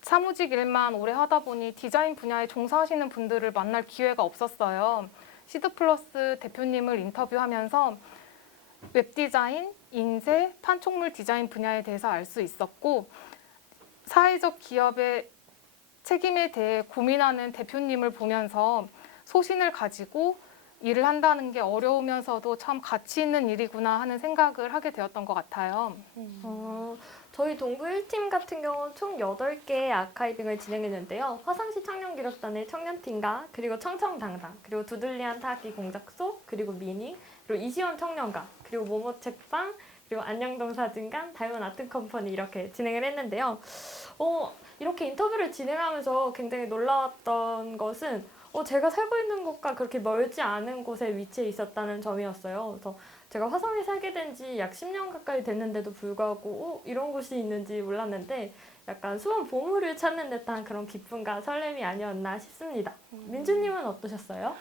사무직 일만 오래 하다 보니 디자인 분야에 종사하시는 분들을 만날 기회가 없었어요. 시드플러스 대표님을 인터뷰하면서 웹디자인, 인쇄, 판촉물 디자인 분야에 대해서 알 수 있었고 사회적 기업의 책임에 대해 고민하는 대표님을 보면서 소신을 가지고 일을 한다는 게 어려우면서도 참 가치 있는 일이구나 하는 생각을 하게 되었던 것 같아요. 저희 동부 1팀 같은 경우 총 8개의 아카이빙을 진행했는데요. 화성시 청년기록단의 청년팀과 그리고 청청당당, 그리고 두들리안 타악기 공작소, 그리고 미니, 그리고 이시원 청년가, 그리고 모모책방, 그리고 안녕동 사진관, 다이먼 아트컴퍼니 이렇게 진행을 했는데요. 이렇게 인터뷰를 진행하면서 굉장히 놀라웠던 것은 제가 살고 있는 곳과 그렇게 멀지 않은 곳에 위치해 있었다는 점이었어요. 그래서 제가 화성에 살게 된 지 약 10년 가까이 됐는데도 불구하고 이런 곳이 있는지 몰랐는데 약간 수원 보물을 찾는 듯한 그런 기쁨과 설렘이 아니었나 싶습니다. 민주님은 어떠셨어요?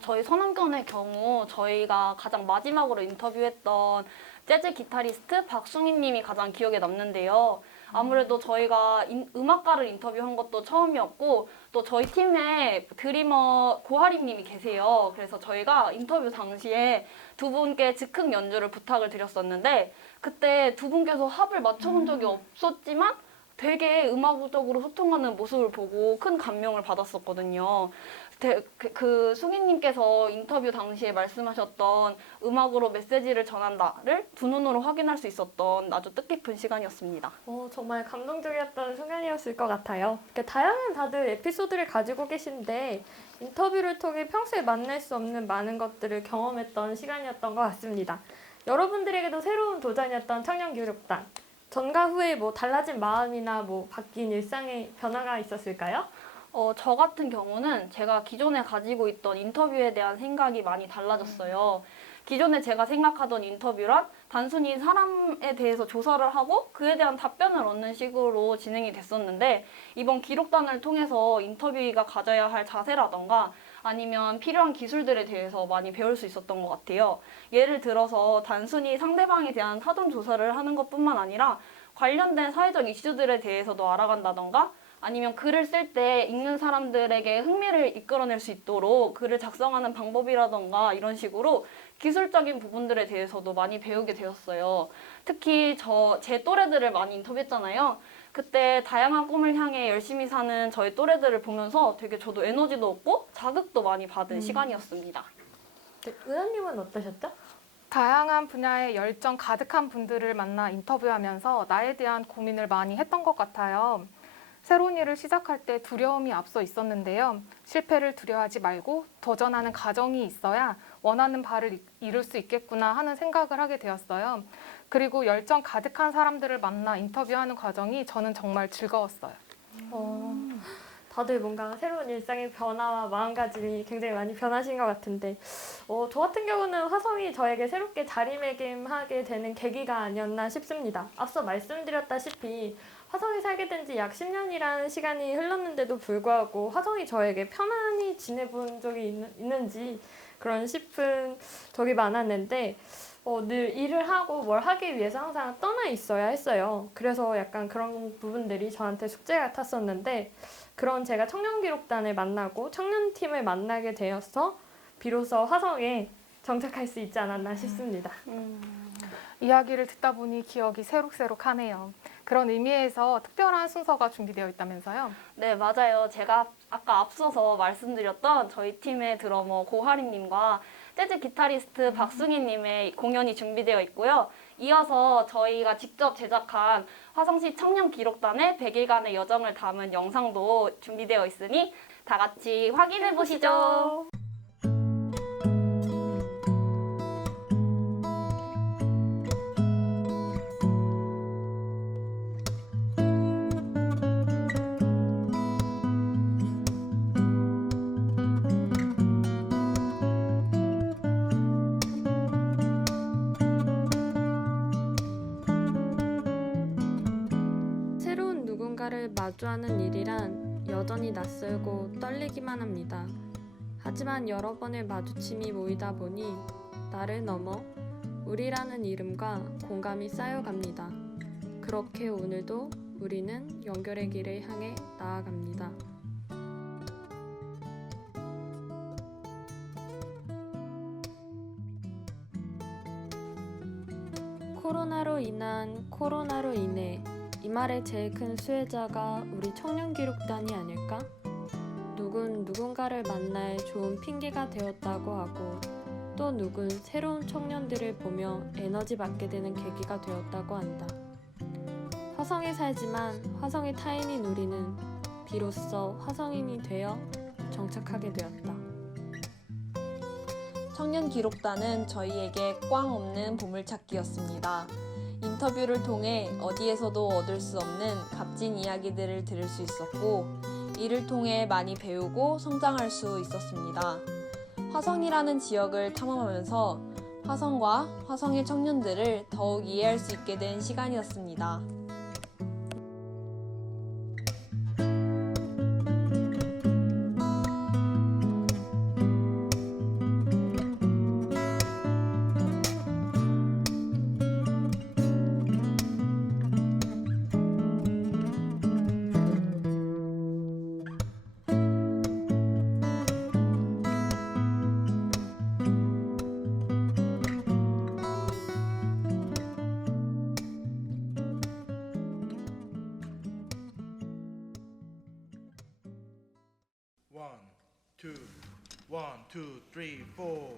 저희 선남견의 경우 저희가 가장 마지막으로 인터뷰했던 재즈 기타리스트 박승희 님이 가장 기억에 남는데요. 아무래도 저희가 음악가를 인터뷰한 것도 처음이었고 또 저희 팀에 드리머 고하림 님이 계세요. 그래서 저희가 인터뷰 당시에 두 분께 즉흥 연주를 부탁을 드렸었는데 그때 두 분께서 합을 맞춰본 적이 없었지만 되게 음악적으로 소통하는 모습을 보고 큰 감명을 받았었거든요. 그 숭이님께서 인터뷰 당시에 말씀하셨던 음악으로 메시지를 전한다를 두 눈으로 확인할 수 있었던 아주 뜻깊은 시간이었습니다. 정말 감동적이었던 순간이었을 것 같아요. 다양한 다들 에피소드를 가지고 계신데 인터뷰를 통해 평소에 만날 수 없는 많은 것들을 경험했던 시간이었던 것 같습니다. 여러분들에게도 새로운 도전이었던 청년기록단. 전과 후에 달라진 마음이나 바뀐 일상의 변화가 있었을까요? 저 같은 경우는 제가 기존에 가지고 있던 인터뷰에 대한 생각이 많이 달라졌어요. 기존에 제가 생각하던 인터뷰란 단순히 사람에 대해서 조사를 하고 그에 대한 답변을 얻는 식으로 진행이 됐었는데 이번 기록단을 통해서 인터뷰가 가져야 할 자세라던가 아니면 필요한 기술들에 대해서 많이 배울 수 있었던 것 같아요. 예를 들어서 단순히 상대방에 대한 사전 조사를 하는 것뿐만 아니라 관련된 사회적 이슈들에 대해서도 알아간다던가 아니면 글을 쓸 때 읽는 사람들에게 흥미를 이끌어낼 수 있도록 글을 작성하는 방법이라던가 이런 식으로 기술적인 부분들에 대해서도 많이 배우게 되었어요. 특히 제 또래들을 많이 인터뷰했잖아요. 그때 다양한 꿈을 향해 열심히 사는 저희 또래들을 보면서 되게 저도 에너지도 얻고 자극도 많이 받은 시간이었습니다. 은하님은 어떠셨죠? 다양한 분야에 열정 가득한 분들을 만나 인터뷰하면서 나에 대한 고민을 많이 했던 것 같아요. 새로운 일을 시작할 때 두려움이 앞서 있었는데요. 실패를 두려워하지 말고 도전하는 과정이 있어야 원하는 바를 이룰 수 있겠구나 하는 생각을 하게 되었어요. 그리고 열정 가득한 사람들을 만나 인터뷰하는 과정이 저는 정말 즐거웠어요. 다들 뭔가 새로운 일상의 변화와 마음가짐이 굉장히 많이 변하신 것 같은데 저 같은 경우는 화성이 저에게 새롭게 자리매김하게 되는 계기가 아니었나 싶습니다. 앞서 말씀드렸다시피 화성에 살게 된 지 약 10년이라는 시간이 흘렀는데도 불구하고 화성이 저에게 편안히 지내본 적이 있는지 그런 싶은 적이 많았는데 늘 일을 하고 뭘 하기 위해서 항상 떠나 있어야 했어요. 그래서 약간 그런 부분들이 저한테 숙제 같았었는데 그런 제가 청년기록단을 만나고 청년팀을 만나게 되어서 비로소 화성에 정착할 수 있지 않았나 싶습니다. 이야기를 듣다 보니 기억이 새록새록하네요. 그런 의미에서 특별한 순서가 준비되어 있다면서요? 네, 맞아요. 제가 아까 앞서서 말씀드렸던 저희 팀의 드러머 고하림님과 재즈 기타리스트 박승희님의 공연이 준비되어 있고요. 이어서 저희가 직접 제작한 화성시 청년 기록단의 100일간의 여정을 담은 영상도 준비되어 있으니 다 같이 확인해 보시죠. 새로운 누군가를 마주하는 일이란 여전히 낯설고 떨리기만 합니다. 하지만 여러 번의 마주침이 모이다 보니 나를 넘어 우리라는 이름과 공감이 쌓여갑니다. 그렇게 오늘도 우리는 연결의 길을 향해 나아갑니다. 코로나로 인해 이 말의 제일 큰 수혜자가 우리 청년기록단이 아닐까? 누군가를 만날 좋은 핑계가 되었다고 하고 또 누군 새로운 청년들을 보며 에너지 받게 되는 계기가 되었다고 한다. 화성에 살지만 화성의 타인인 우리는 비로소 화성인이 되어 정착하게 되었다. 청년기록단은 저희에게 꽝 없는 보물찾기였습니다. 인터뷰를 통해 어디에서도 얻을 수 없는 값진 이야기들을 들을 수 있었고 이를 통해 많이 배우고 성장할 수 있었습니다. 화성이라는 지역을 탐험하면서 화성과 화성의 청년들을 더욱 이해할 수 있게 된 시간이었습니다. One, two, three, four.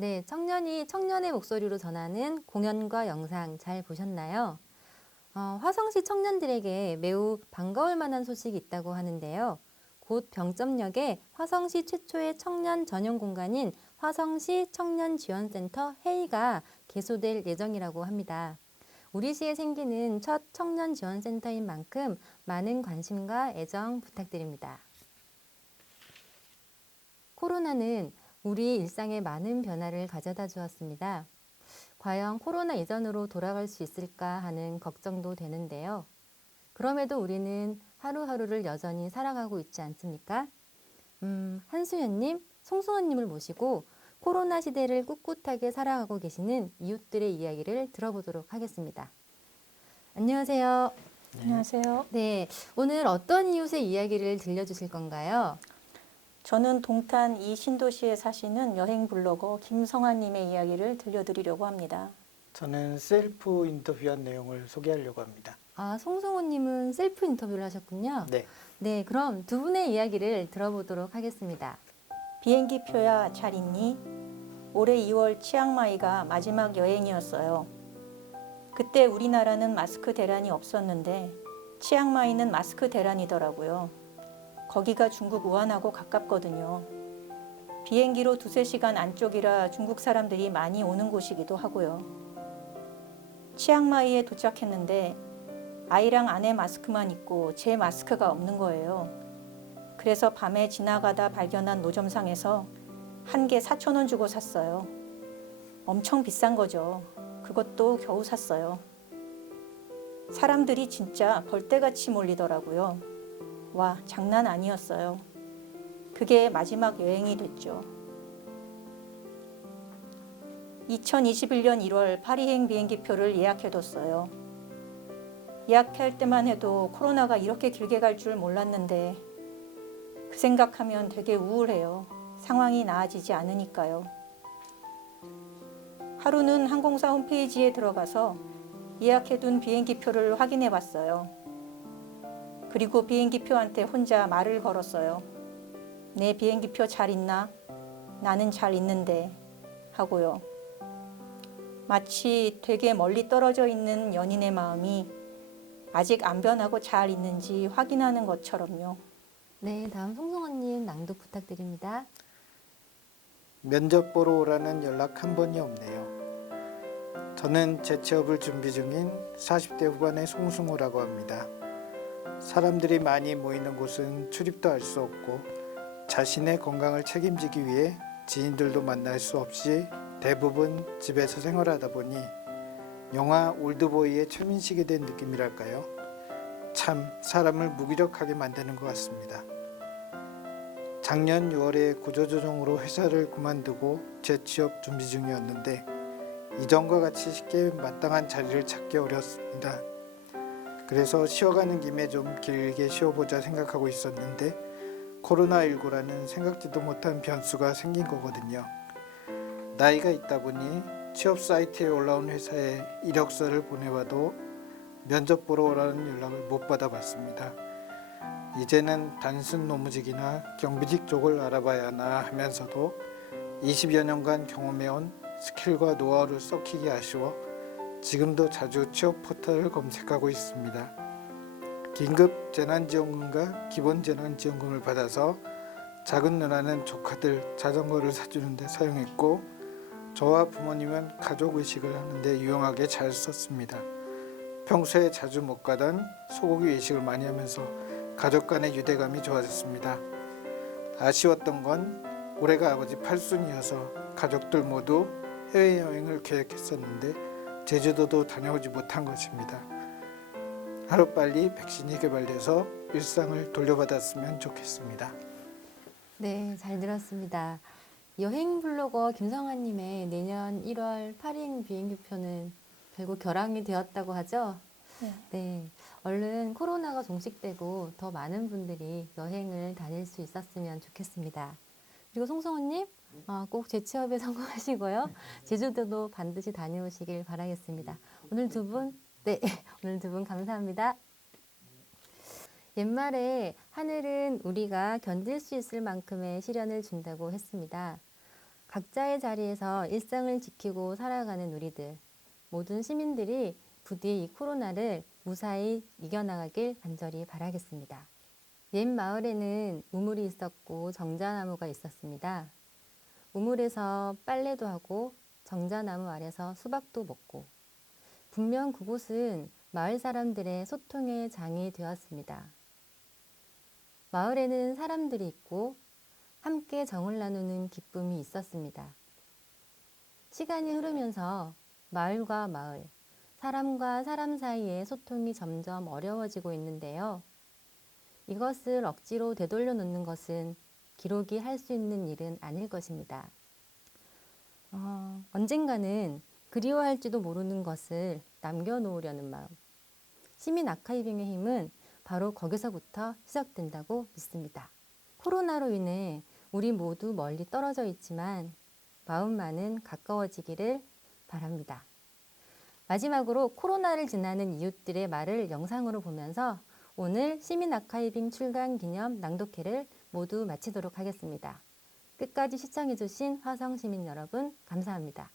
네, 청년이 청년의 목소리로 전하는 공연과 영상 잘 보셨나요? 화성시 청년들에게 매우 반가울 만한 소식이 있다고 하는데요. 곧 병점역에 화성시 최초의 청년 전용 공간인 화성시 청년지원센터 헤이가 개소될 예정이라고 합니다. 우리 시에 생기는 첫 청년지원센터인 만큼 많은 관심과 애정 부탁드립니다. 코로나는 우리 일상에 많은 변화를 가져다 주었습니다. 과연 코로나 이전으로 돌아갈 수 있을까 하는 걱정도 되는데요. 그럼에도 우리는 하루하루를 여전히 살아가고 있지 않습니까? 한수연님, 송승헌님을 모시고 코로나 시대를 꿋꿋하게 살아가고 계시는 이웃들의 이야기를 들어보도록 하겠습니다. 안녕하세요. 안녕하세요. 네, 오늘 어떤 이웃의 이야기를 들려주실 건가요? 저는 동탄 이 신도시에 사시는 여행 블로거 김성환님의 이야기를 들려드리려고 합니다. 저는 셀프 인터뷰한 내용을 소개하려고 합니다. 아, 송승호님은 셀프 인터뷰를 하셨군요. 네. 네, 그럼 두 분의 이야기를 들어보도록 하겠습니다. 비행기 표야 잘 있니? 올해 2월 치앙마이가 마지막 여행이었어요. 그때 우리나라는 마스크 대란이 없었는데 치앙마이는 마스크 대란이더라고요. 거기가 중국 우한하고 가깝거든요. 비행기로 2~3시간 안쪽이라 중국 사람들이 많이 오는 곳이기도 하고요. 치앙마이에 도착했는데 아이랑 아내 마스크만 있고 제 마스크가 없는 거예요. 그래서 밤에 지나가다 발견한 노점상에서 한 개 4,000원 주고 샀어요. 엄청 비싼 거죠. 그것도 겨우 샀어요. 사람들이 진짜 벌떼같이 몰리더라고요. 와, 장난 아니었어요. 그게 마지막 여행이 됐죠. 2021년 1월 파리행 비행기표를 예약해뒀어요. 예약할 때만 해도 코로나가 이렇게 길게 갈 줄 몰랐는데 그 생각하면 되게 우울해요. 상황이 나아지지 않으니까요. 하루는 항공사 홈페이지에 들어가서 예약해둔 비행기표를 확인해봤어요. 그리고 비행기표한테 혼자 말을 걸었어요. 내 비행기표 잘 있나? 나는 잘 있는데 하고요. 마치 되게 멀리 떨어져 있는 연인의 마음이 아직 안 변하고 잘 있는지 확인하는 것처럼요. 네, 다음 송승헌님 낭독 부탁드립니다. 면접 보러 오라는 연락 한 번이 없네요. 저는 재취업을 준비 중인 40대 후반의 송승호라고 합니다. 사람들이 많이 모이는 곳은 출입도 할 수 없고 자신의 건강을 책임지기 위해 지인들도 만날 수 없이 대부분 집에서 생활하다 보니 영화 올드보이의 최민식이 된 느낌이랄까요? 참 사람을 무기력하게 만드는 것 같습니다. 작년 6월에 구조조정으로 회사를 그만두고 재취업 준비 중이었는데 이전과 같이 쉽게 마땅한 자리를 찾기 어렵습니다. 그래서 쉬어가는 김에 좀 길게 쉬어보자 생각하고 있었는데 코로나19라는 생각지도 못한 변수가 생긴 거거든요. 나이가 있다 보니 취업 사이트에 올라온 회사에 이력서를 보내봐도 면접 보러 오라는 연락을 못 받아봤습니다. 이제는 단순 노무직이나 경비직 쪽을 알아봐야 하나 하면서도 20여 년간 경험해온 스킬과 노하우를 썩히기 아쉬워 지금도 자주 취업 포털을 검색하고 있습니다. 긴급 재난지원금과 기본 재난지원금을 받아서 작은 누나는 조카들 자전거를 사주는 데 사용했고 저와 부모님은 가족의식을 하는데 유용하게 잘 썼습니다. 평소에 자주 못 가던 소고기 외식을 많이 하면서 가족 간의 유대감이 좋아졌습니다. 아쉬웠던 건 올해가 아버지 8순이어서 가족들 모두 해외여행을 계획했었는데 제주도도 다녀오지 못한 것입니다. 하루빨리 백신이 개발돼서 일상을 돌려받았으면 좋겠습니다. 네, 잘 들었습니다. 여행 블로거 김성환님의 내년 1월 파리행 비행기표는 결국 결항이 되었다고 하죠? 네, 얼른 코로나가 종식되고 더 많은 분들이 여행을 다닐 수 있었으면 좋겠습니다. 그리고 송성훈님, 꼭 재취업에 성공하시고요. 제주도도 반드시 다녀오시길 바라겠습니다. 오늘 두 분, 네, 오늘 두 분 감사합니다. 옛말에 하늘은 우리가 견딜 수 있을 만큼의 시련을 준다고 했습니다. 각자의 자리에서 일상을 지키고 살아가는 우리들, 모든 시민들이 부디 이 코로나를 무사히 이겨나가길 간절히 바라겠습니다. 옛 마을에는 우물이 있었고 정자나무가 있었습니다. 우물에서 빨래도 하고 정자나무 아래서 수박도 먹고, 분명 그곳은 마을 사람들의 소통의 장이 되었습니다. 마을에는 사람들이 있고 함께 정을 나누는 기쁨이 있었습니다. 시간이 흐르면서 마을과 마을, 사람과 사람 사이의 소통이 점점 어려워지고 있는데요. 이것을 억지로 되돌려 놓는 것은 기록이 할 수 있는 일은 아닐 것입니다. 언젠가는 그리워할지도 모르는 것을 남겨놓으려는 마음. 시민 아카이빙의 힘은 바로 거기서부터 시작된다고 믿습니다. 코로나로 인해 우리 모두 멀리 떨어져 있지만 마음만은 가까워지기를 바랍니다. 마지막으로 코로나를 지나는 이웃들의 말을 영상으로 보면서 오늘 시민 아카이빙 출간 기념 낭독회를 모두 마치도록 하겠습니다. 끝까지 시청해주신 화성 시민 여러분 감사합니다.